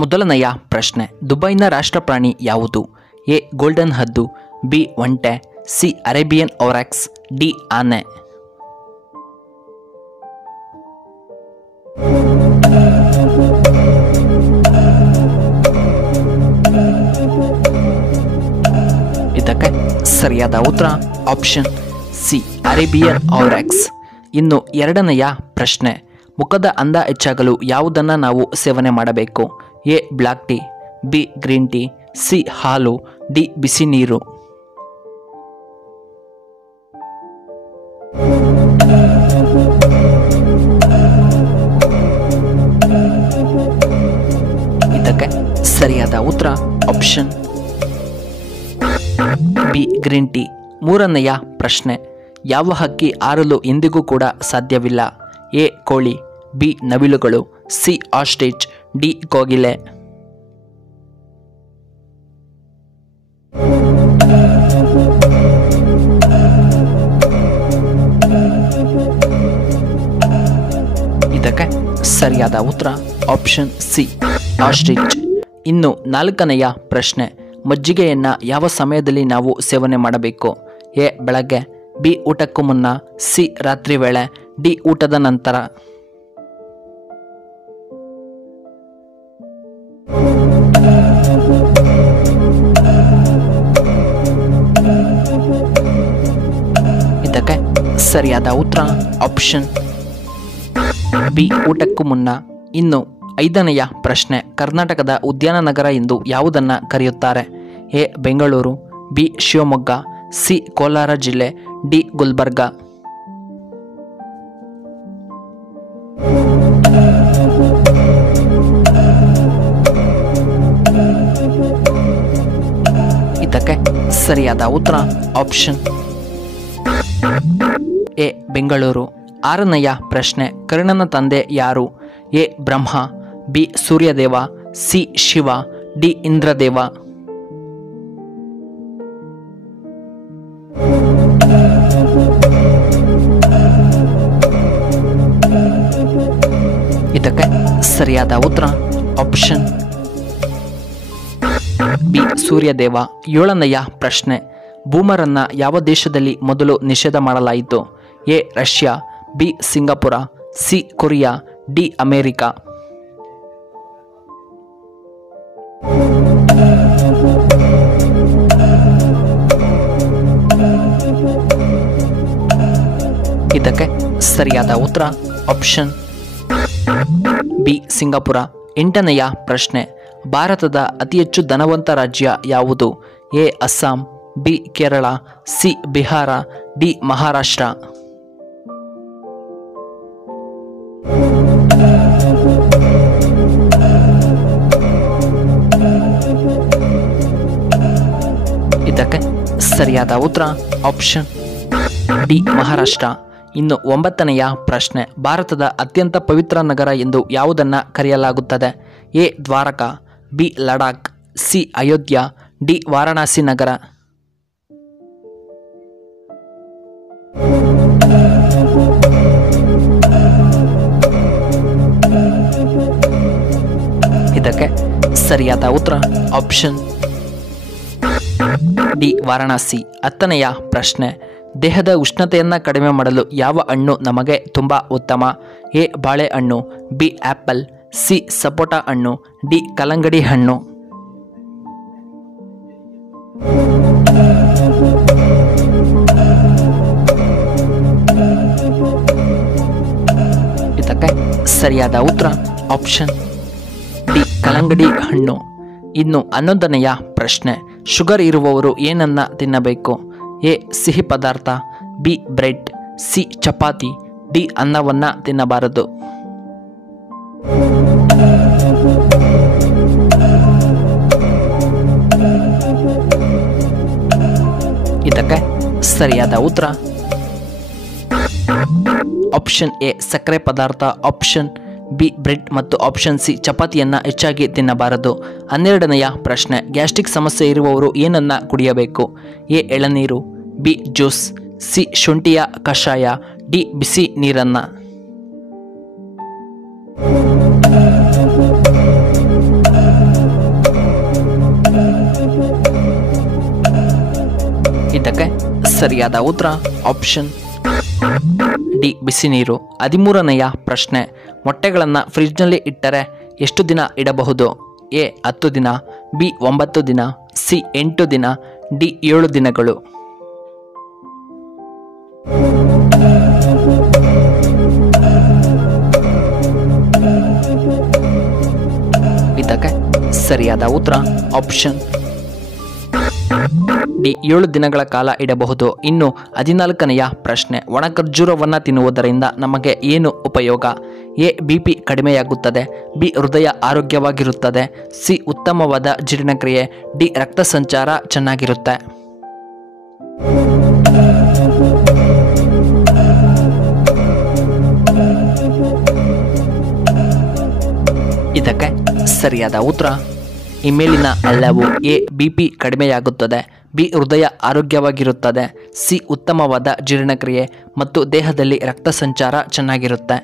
ಮೊದಲನೆಯ ಪ್ರಶ್ನೆ, ದುಬೈನ ರಾಷ್ಟ್ರಪ್ರಾಣಿ ಯಾವುದು? ಎ ಗೋಲ್ಡನ್ ಹದ್ದು, ಬಿ ಒಂಟೆ, ಸಿ ಅರೇಬಿಯನ್ ಓರಾಕ್ಸ್, ಡಿ ಆನೆ. ಇದಕ್ಕೆ ಸರಿಯಾದ ಉತ್ತರ ಆಪ್ಷನ್ ಸಿ ಅರೇಬಿಯನ್ ಓರಾಕ್ಸ್. ಇನ್ನು ಎರಡನೆಯ ಪ್ರಶ್ನೆ, ಮುಖದ ಅಂದ ಹೆಚ್ಚಾಗಲು ಯಾವುದನ್ನು ನಾವು ಸೇವನೆ ಮಾಡಬೇಕು? A black tea, B green tea, C ಹಾಲು, ಡಿ ಬಿಸಿ ನೀರು. ಇದಕ್ಕೆ ಸರಿಯಾದ ಉತ್ತರ ಆಪ್ಷನ್ ಬಿ ಗ್ರೀನ್ ಟೀ. ಮೂರನೆಯ ಪ್ರಶ್ನೆ, ಯಾವ ಹಕ್ಕಿ ಹಾರಲು ಎಂದಿಗೂ ಕೂಡ ಸಾಧ್ಯವಿಲ್ಲ? ಎ ಕೋಳಿ, ಬಿ ನವಿಲುಗಳು, ಸಿ ಆಸ್ಟ್ರಿಚ್, ಡಿ ಕೋಗಿಲೆ. ಇದಕ್ಕೆ ಸರಿಯಾದ ಉತ್ತರ ಆಪ್ಷನ್ ಸಿ ಆಸ್ಟ್ರಿಚ್. ಇನ್ನು ನಾಲ್ಕನೆಯ ಪ್ರಶ್ನೆ, ಮಜ್ಜಿಗೆಯನ್ನು ಯಾವ ಸಮಯದಲ್ಲಿ ನಾವು ಸೇವನೆ ಮಾಡಬೇಕು? ಎ ಬೆಳಗ್ಗೆ, ಬಿ ಊಟಕ್ಕೂ ಮುನ್ನ, ಸಿ ರಾತ್ರಿ ವೇಳೆ, ಡಿ ಊಟದ ನಂತರ. ಇದಕ್ಕೆ ಸರಿಯಾದ ಉತ್ತರ ಆಪ್ಷನ್ ಬಿ ಊಟಕ್ಕೂ ಮುನ್ನ. ಇನ್ನು ಐದನೆಯ ಪ್ರಶ್ನೆ, ಕರ್ನಾಟಕದ ಉದ್ಯಾನ ನಗರ ಎಂದು ಯಾವುದನ್ನು ಕರೆಯುತ್ತಾರೆ? A Bengaluru, B Shivamogga, C Kolar ಜಿಲ್ಲೆ, ಡಿ ಗುಲ್ಬರ್ಗ. ಇದಕ್ಕೆ ಸರಿಯಾದ ಉತ್ತರ ಆಪ್ಷನ್ ಎ ಬೆಂಗಳೂರು. ಆರನೆಯ ಪ್ರಶ್ನೆ, ಕರ್ಣನ ತಂದೆ ಯಾರು? A Brahma, B Suryadeva, C Shiva, D Indradev. ಇದಕ್ಕೆ ಸರಿಯಾದ ಉತ್ತರ ಆಪ್ಷನ್ ಬಿ ಸೂರ್ಯದೇವ. ಏಳನೆಯ ಪ್ರಶ್ನೆ, ಬೂಮರನ್ನು ಯಾವ ದೇಶದಲ್ಲಿ ಮೊದಲು ನಿಷೇಧ ಮಾಡಲಾಯಿತು? A Russia, B Singapore, C Korea, D America. ಇದಕ್ಕೆ ಸರಿಯಾದ ಉತ್ತರ ಆಪ್ಷನ್ ಬಿ ಸಿಂಗಾಪುರ. ಎಂಟನೆಯ ಪ್ರಶ್ನೆ, ಭಾರತದ ಅತಿ ಹೆಚ್ಚು ಧನವಂತ ರಾಜ್ಯ ಯಾವುದು? A Assam, B Kerala, C Bihar, D Maharashtra. ಇದಕ್ಕೆ ಸರಿಯಾದ ಉತ್ತರ ಆಪ್ಷನ್ ಡಿ ಮಹಾರಾಷ್ಟ್ರ. ಇನ್ನು ಒಂಬತ್ತನೆಯ ಪ್ರಶ್ನೆ, ಭಾರತದ ಅತ್ಯಂತ ಪವಿತ್ರ ನಗರ ಎಂದು ಯಾವುದನ್ನು ಕರೆಯಲಾಗುತ್ತದೆ? A Dwarka, B Ladakh, C Ayodhya, D Varanasi ನಗರ. ಇದಕ್ಕೆ ಸರಿಯಾದ ಉತ್ತರ ಆಪ್ಷನ್ ಡಿ ವಾರಣಾಸಿ. ಹತ್ತನೆಯ ಪ್ರಶ್ನೆ, ದೇಹದ ಉಷ್ಣತೆಯನ್ನು ಕಡಿಮೆ ಮಾಡಲು ಯಾವ ಹಣ್ಣು ನಮಗೆ ತುಂಬ ಉತ್ತಮ? ಎ ಬಾಳೆಹಣ್ಣು, ಬಿ ಆ್ಯಪಲ್, ಸಿ ಸಪೋಟ ಹಣ್ಣು, ಡಿ ಕಲ್ಲಂಗಡಿ ಹಣ್ಣು. ಇದಕ್ಕೆ ಸರಿಯಾದ ಉತ್ತರ ಆಪ್ಷನ್ ಡಿ ಕಲ್ಲಂಗಡಿ ಹಣ್ಣು. ಇನ್ನು 11ನೆಯ ಪ್ರಶ್ನೆ, ಶುಗರ್ ಇರುವವರು ಏನನ್ನ ತಿನ್ನಬೇಕು? ಎ ಸಿಹಿ ಪದಾರ್ಥ, B bread, C chapati, D ಅನ್ನವನ್ನು ತಿನ್ನಬಾರದು. ಇದಕ್ಕೆ ಸರಿಯಾದ ಉತ್ತರ ಆಪ್ಷನ್ ಎ ಸಕ್ಕರೆ ಪದಾರ್ಥ, ಆಪ್ಷನ್ ಬಿ ಬ್ರೆಡ್ ಮತ್ತು ಆಪ್ಷನ್ ಸಿ ಚಪಾತಿಯನ್ನು ಹೆಚ್ಚಾಗಿ ತಿನ್ನಬಾರದು. 12ನೆಯ ಪ್ರಶ್ನೆ, ಗ್ಯಾಸ್ಟ್ರಿಕ್ ಸಮಸ್ಯೆ ಇರುವವರು ಏನನ್ನ ಕುಡಿಯಬೇಕು? ಎ ಎಳನೀರು, ಬಿ ಜ್ಯೂಸ್, ಸಿ ಶುಂಠಿಯ ಕಷಾಯ, ಡಿ ಬಿಸಿ ನೀರನ್ನು. ಸರಿಯಾದ ಉತ್ತರ ಆಪ್ಷನ್ ಡಿ ಬಿಸಿ ನೀರು. 13ನೆಯ ಪ್ರಶ್ನೆ, ಮೊಟ್ಟೆಗಳನ್ನು ಫ್ರಿಡ್ಜ್ನಲ್ಲಿ ಇಟ್ಟರೆ ಎಷ್ಟು ದಿನ ಇಡಬಹುದು? ಎ 10 ದಿನ, ಬಿ 9 ದಿನ, ಸಿ 8 ದಿನ, ಡಿ 7 ದಿನಗಳು. ಇದಕ್ಕೆ ಸರಿಯಾದ ಉತ್ತರ ಆಪ್ಷನ್ ಡಿ 7 ದಿನಗಳ ಕಾಲ ಇಡಬಹುದು. ಇನ್ನು 14ನೆಯ ಪ್ರಶ್ನೆ, ಒಣ ಖರ್ಜೂರವನ್ನು ತಿನ್ನುವುದರಿಂದ ನಮಗೆ ಏನು ಉಪಯೋಗ? ಎ BP ಕಡಿಮೆಯಾಗುತ್ತದೆ, ಬಿ ಹೃದಯ ಆರೋಗ್ಯವಾಗಿರುತ್ತದೆ, ಸಿ ಉತ್ತಮವಾದ ಜೀರ್ಣಕ್ರಿಯೆ, ಡಿ ರಕ್ತ ಸಂಚಾರ ಚೆನ್ನಾಗಿರುತ್ತೆ. ಇದಕ್ಕೆ ಸರಿಯಾದ ಉತ್ತರ ಈ ಮೇಲಿನ ಎಲ್ಲವೂ. ಎ BP ಕಡಿಮೆಯಾಗುತ್ತದೆ, ಬಿ ಹೃದಯ ಆರೋಗ್ಯವಾಗಿರುತ್ತದೆ, ಸಿ ಉತ್ತಮವಾದ ಜೀರ್ಣಕ್ರಿಯೆ ಮತ್ತು ದೇಹದಲ್ಲಿ ರಕ್ತ ಸಂಚಾರ ಚೆನ್ನಾಗಿರುತ್ತೆ.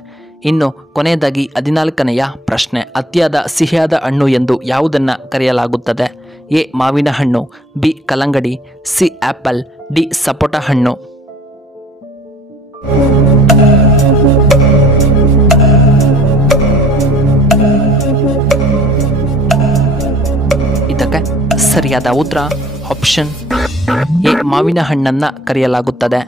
ಇನ್ನು ಕೊನೆಯದಾಗಿ 14ನೆಯ ಪ್ರಶ್ನೆ, ಅತಿಯಾದ ಸಿಹಿಯಾದ ಹಣ್ಣು ಎಂದು ಯಾವುದನ್ನು ಕರೆಯಲಾಗುತ್ತದೆ? ಎ ಮಾವಿನ ಹಣ್ಣು, ಬಿ ಕಲ್ಲಂಗಡಿ, ಸಿ ಆ್ಯಪಲ್, ಡಿ ಸಪೋಟ ಹಣ್ಣು. ಇದಕ್ಕೆ ಸರಿಯಾದ ಉತ್ತರ ಆಪ್ಷನ್ ಎ ಮಾವಿನ ಹಣ್ಣನ್ನು ಕರೆಯಲಾಗುತ್ತದೆ.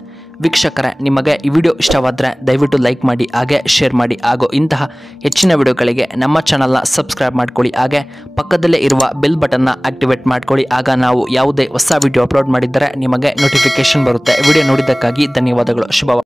ವೀಕ್ಷಕರೇ, ನಿಮಗೆ ಈ ವಿಡಿಯೋ ಇಷ್ಟವಾದರೆ ದಯವಿಟ್ಟು ಲೈಕ್ ಮಾಡಿ, ಹಾಗೆ ಶೇರ್ ಮಾಡಿ, ಹಾಗೂ ಇಂತಹ ಹೆಚ್ಚಿನ ವಿಡಿಯೋಗಳಿಗೆ ನಮ್ಮ ಚಾನಲ್ನ ಸಬ್ಸ್ಕ್ರೈಬ್ ಮಾಡ್ಕೊಳ್ಳಿ. ಹಾಗೆ ಪಕ್ಕದಲ್ಲೇ ಇರುವ ಬೆಲ್ ಬಟನ್ನ ಆಕ್ಟಿವೇಟ್ ಮಾಡ್ಕೊಳ್ಳಿ. ಆಗ ನಾವು ಯಾವುದೇ ಹೊಸ ವಿಡಿಯೋ ಅಪ್ಲೋಡ್ ಮಾಡಿದ್ದರೆ ನಿಮಗೆ ನೋಟಿಫಿಕೇಶನ್ ಬರುತ್ತೆ. ವಿಡಿಯೋ ನೋಡಿದ್ದಕ್ಕಾಗಿ ಧನ್ಯವಾದಗಳು. ಶುಭ